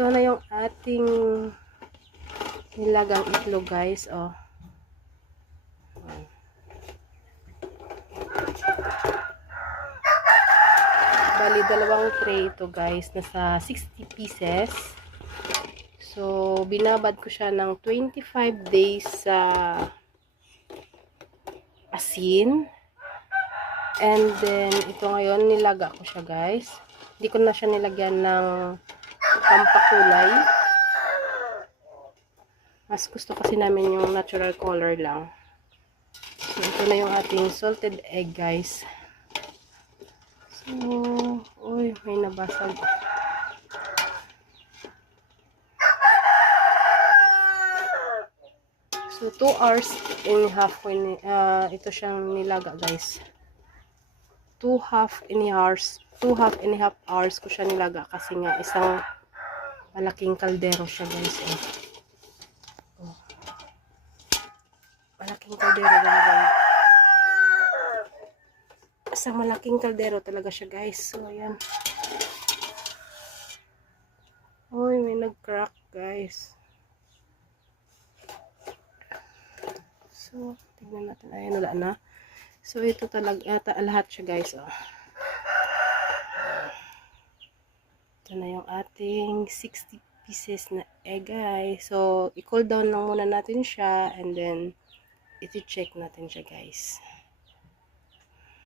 ito na yung ating nilagang itlog, guys. Oh. Bali, dalawang tray ito, guys. Nasa 60 pieces. So, binabad ko siya ng 25 days sa asin. And then, ito ngayon, nilaga ko siya, guys. Hindi ko na siya nilagyan ng pampakulay. Mas gusto kasi namin yung natural color lang. So, ito na yung ating salted egg, guys. So, uy, may nabasag. So, 2 hours and a half ko ito siyang nilaga, guys. 2 half and a half hours ko siya nilaga kasi nga isang malaking kaldero siya, guys. Oh. Malaking kaldero talaga. Isang malaking kaldero talaga siya, guys. So, ayan. Uy, may nag-crack, guys. So, tignan natin. Ayan, wala na. So, ito talaga, lahat siya, guys. Oh. Ito na yung ating 60 pieces na egg, guys. So, i-cool down lang muna natin siya and then, iti-check natin siya, guys.